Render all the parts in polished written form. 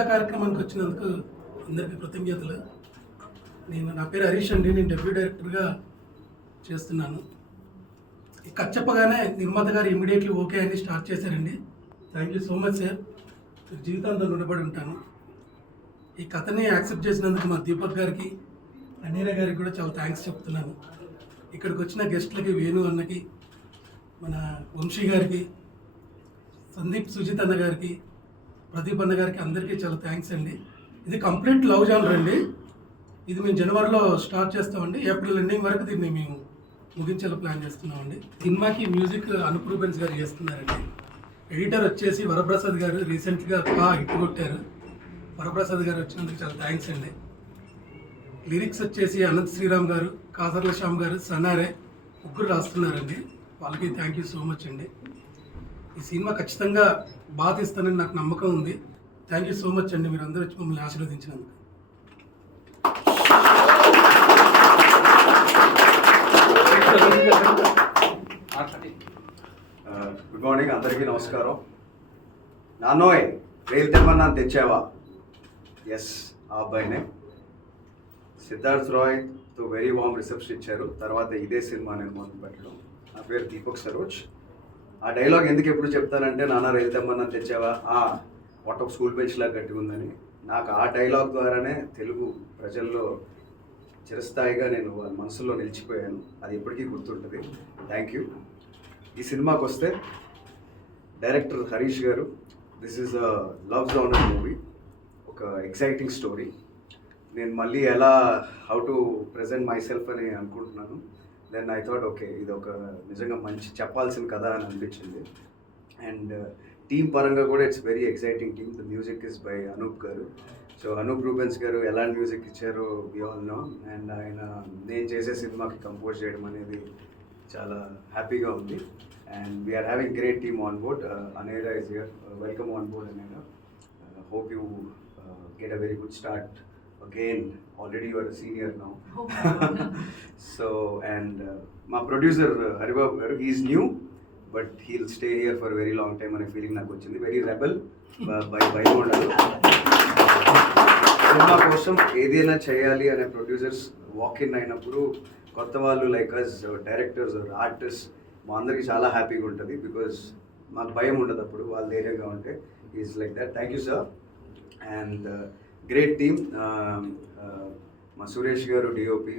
పూజా కార్యక్రమానికి వచ్చినందుకు అందరికీ కృతజ్ఞతలు. నా పేరు హరీష్ అండి. నేను డెబ్యూ డైరెక్టర్గా చేస్తున్నాను. ఈ కథ చెప్పగానే నిర్మాత గారు ఇమీడియట్లీ ఓకే అని స్టార్ట్ చేశారండి. Thank you so much sir. జీవితాంతం రుణపడి ఉంటాను. ఈ కథని యాక్సెప్ట్ చేసినందుకు మా దీపక్ గారికి, అన్నీరా గారికి కూడా చాలా థ్యాంక్స్ చెప్తున్నాను. ఇక్కడికి వచ్చిన గెస్ట్లకి, వేణు అన్నకి, మన వంశీ గారికి, సందీప్ సుజిత్ అన్న గారికి, ప్రదీప్ అన్న గారికి అందరికీ చాలా థ్యాంక్స్ అండి. ఇది కంప్లీట్ లవ్ జానర్ అండి. ఇది మేము జనవరిలో స్టార్ట్ చేస్తామండి. ఏప్రిల్ ఎండింగ్ వరకు దీన్ని మేము ముగించేలా ప్లాన్ చేస్తున్నామండి. సినిమాకి మ్యూజిక్ అనూప్ రూబెన్స్ గారు చేస్తున్నారండి. ఎడిటర్ వచ్చేసి వరప్రసాద్ గారు రీసెంట్గా హిట్ కొట్టారు. వరప్రసాద్ గారు వచ్చినందుకు చాలా థ్యాంక్స్ అండి. లిరిక్స్ వచ్చేసి అనంత్ శ్రీరామ్ గారు, కాసర్ల శ్యామ్ గారు, సన్నారే ముగ్గురు రాస్తున్నారండి. వాళ్ళకి థ్యాంక్ యూ సో మచ్ అండి. ఈ సినిమా ఖచ్చితంగా బాగా తీస్తానని నాకు నమ్మకం ఉంది. థ్యాంక్ యూ సో మచ్ అండి. మీరు అందరూ వచ్చి మమ్మల్ని ఆశీర్వదించినందుకు. గుడ్ మార్నింగ్ అందరికీ నమస్కారం. నాన్నోయ్ రైలు తెమ్మన్నా తెచ్చావా? ఎస్, ఆ అబ్బాయినే. సిద్ధార్థ్ రాయ్తో వెరీ వామ్ రిసెప్షన్ ఇచ్చారు. తర్వాత ఇదే సినిమా నేను మొదలు పెట్టడం. నా పేరు దీపక్ సరోజ్. ఆ డైలాగ్ ఎందుకు ఎప్పుడు చెప్తానంటే, నాన్న రైలు తెమ్మన్నా తెచ్చావా, మొట్ట స్కూల్ బెంచ్ లాగా గట్టిగా ఉందని. నాకు ఆ డైలాగ్ ద్వారానే తెలుగు ప్రజల్లో చిరస్థాయిగా నేను వాళ్ళ మనసులో నిలిచిపోయాను. అది ఎప్పటికీ గుర్తుంటుంది. Thank you. ఈ సినిమాకి వస్తే డైరెక్టర్ హరీష్ గారు, this is a love genre movie, ఒక ఎక్సైటింగ్ స్టోరీ. నేను మళ్ళీ how to present my self అని అనుకుంటున్నాను. దెన్ ఐ థాట్ ఓకే, ఇది ఒక నిజంగా మంచి చెప్పాల్సిన కథ అని అనిపించింది. అండ్ టీమ్ పరంగా కూడా it's very exciting team. The music is by Anup గారు. సో అనూప్ రూబెన్స్ గారు ఎలాంటి మ్యూజిక్ ఇచ్చారో వి ఆల్ నో. అండ్ ఆయన నేను చేసే సినిమాకి కంపోజ్ చేయడం అనేది చాలా హ్యాపీగా ఉంది. And we're having great team on board. Anaira is here. Welcome on board Anaira. Hope you get a very good start again. Already you are a senior now. So and my producer Haribabu garu, he is new but he'll stay here for a very long time ane feeling నాకు వచ్చింది. Very rebel by ఉండదు. Cinema కోసం ఏదైనా చేయాలి అనే producers walk in అయినప్పుడు కొత్త వాళ్ళు లైక్ అస్ డైరెక్టర్స్ ఆర్టిస్ట్ మా అందరికీ చాలా హ్యాపీగా ఉంటుంది. బికాజ్ మాకు భయం ఉండదు అప్పుడు వాళ్ళు ధైర్యంగా ఉంటే. Is like that. Thank you sir. And great team. మా సురేష్ గారు DOP,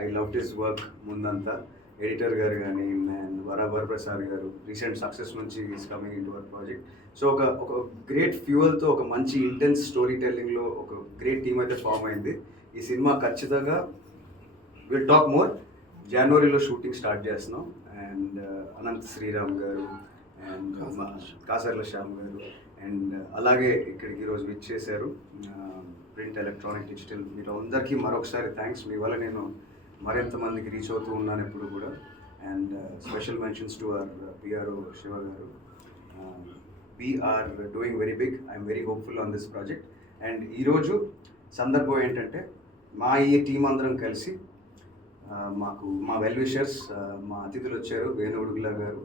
I love this work. ముందంతా ఎడిటర్ గారు కానీ, అండ్ వరప్రసాద్ గారు రీసెంట్ సక్సెస్ నుంచి is coming in to our project. So ఒక గ్రేట్ ఫ్యూయల్తో ఒక మంచి ఇంటెన్స్ స్టోరీ టెల్లింగ్లో ఒక గ్రేట్ టీమ్ అయితే ఫామ్ అయింది. ఈ సినిమా ఖచ్చితంగా విల్ టాక్ మోర్. జనవరిలో షూటింగ్ స్టార్ట్ చేస్తున్నాం. అండ్ అనంత్ శ్రీరామ్ గారు అండ్ కాసర్ల శ్యామ్ గారు అండ్ అలాగే ఇక్కడికి ఈరోజు విచ్చేశారు ప్రింట్, ఎలక్ట్రానిక్, డిజిటల్ మీరు అందరికీ మరొకసారి థ్యాంక్స్. మీ వల్ల నేను మరింత మందికి రీచ్ అవుతూ ఉన్నాను ఎప్పుడు కూడా. And special mentions to our PRO Shiva garu. We're doing very big. I'm very hopeful on this project. And ఈరోజు సందర్భం ఏంటంటే, మా ఈ టీం అందరం కలిసి మాకు మా వెల్ విషర్స్, మా అతిథులు వచ్చారు. Venu Udugula garu,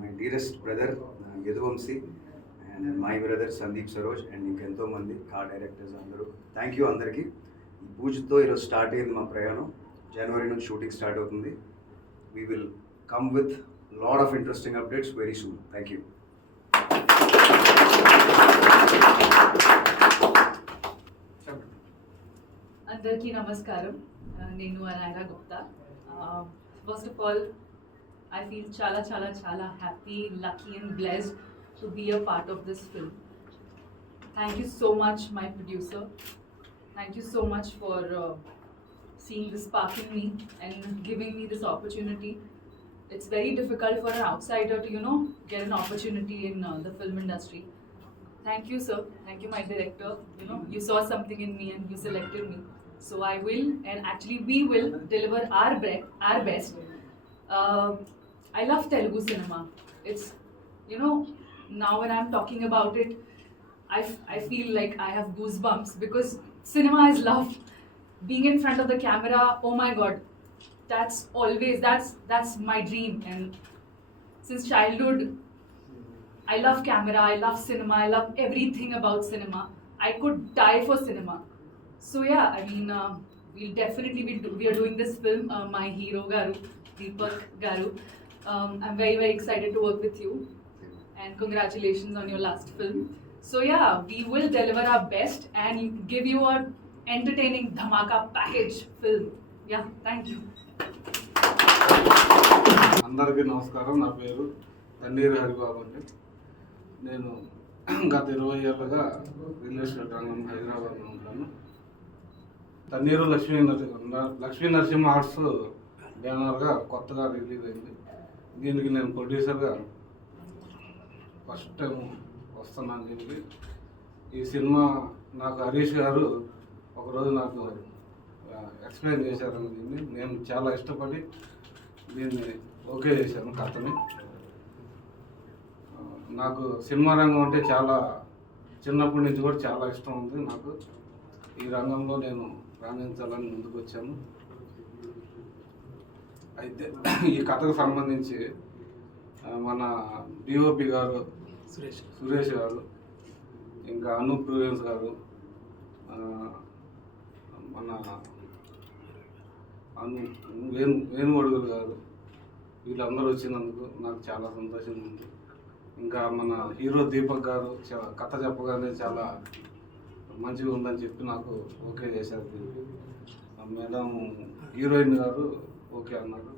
my dearest brother Yaduvamshi, and my brother Sandeep Saroj, and ఇంకెంతోమంది డైరెక్టర్స్ అందరూ. థ్యాంక్ యూ అందరికీ. ఈ పూజతో ఈరోజు స్టార్ట్ అయింది మా ప్రయాణం. జనవరి నుంచి షూటింగ్ స్టార్ట్ అవుతుంది. We will come with lot of interesting updates very soon. Thank you. అందరికీ నమస్కారం. నేను Anaira Gupta. First of all I feel chala happy, lucky and blessed to be a part of this film. Thank you so much, my producer. Thank you so much for seeing the spark in me and giving me this opportunity. It's very difficult for an outsider to, get an opportunity in the film industry. Thank you, sir. Thank you, my director. You saw something in me and you selected me. So I will, and actually we will deliver our best. I love Telugu cinema. It's, now when I'm talking about it, I feel like I have goosebumps because cinema is love. Being in front of the camera, oh my God, that's my dream. And since childhood, I love camera, I love cinema, I love everything about cinema. I could die for cinema. So yeah, I mean, we'll definitely we are doing this film. My hero Garu, Deepak Garu. I'm very very excited to work with you, and congratulations on your last film. So yeah, we will deliver our best and give you a entertaining dhamaka package film. Yeah, thank you. అందరికీ నమస్కారం. నా పేరు తన్నీరు హరిబాబు అండి. నేను గత 20 ఏళ్ళుగా real estate రంగం హైదరాబాద్లో ఉంటాను. తన్నీరు లక్ష్మీ నరసింహ ఆర్ట్స్ బ్యానర్గా కొత్తగా రిలీజ్ అయింది. దీనికి నేను ప్రొడ్యూసర్గా ఫస్ట్ టైం వస్తున్నాను. దీనికి ఈ సినిమా నాకు హరీష్ గారు ఒకరోజు నాకు ఎక్స్ప్లెయిన్ చేశారని దీన్ని నేను చాలా ఇష్టపడి దీన్ని ఓకే చేశాను కథని. నాకు సినిమా రంగం అంటే చాలా చిన్నప్పటి నుంచి కూడా చాలా ఇష్టం ఉంది. నాకు ఈ రంగంలో నేను రాణించాలని ముందుకు వచ్చాను. అయితే ఈ కథకు సంబంధించి మన డిఓపి గారు సురేష్ గారు, ఇంకా అనూప్ ప్రూవెన్స్ గారు, మన వేణుగొడుగులు గారు, వీళ్ళందరూ వచ్చినందుకు నాకు చాలా సంతోషంగా ఉంది. ఇంకా మన హీరో దీపక్ గారు కథ చెప్పగానే చాలా మంచిగా ఉందని చెప్పి నాకు ఓకే చేశారు. మేడం హీరోయిన్ గారు ఓకే అన్నారు.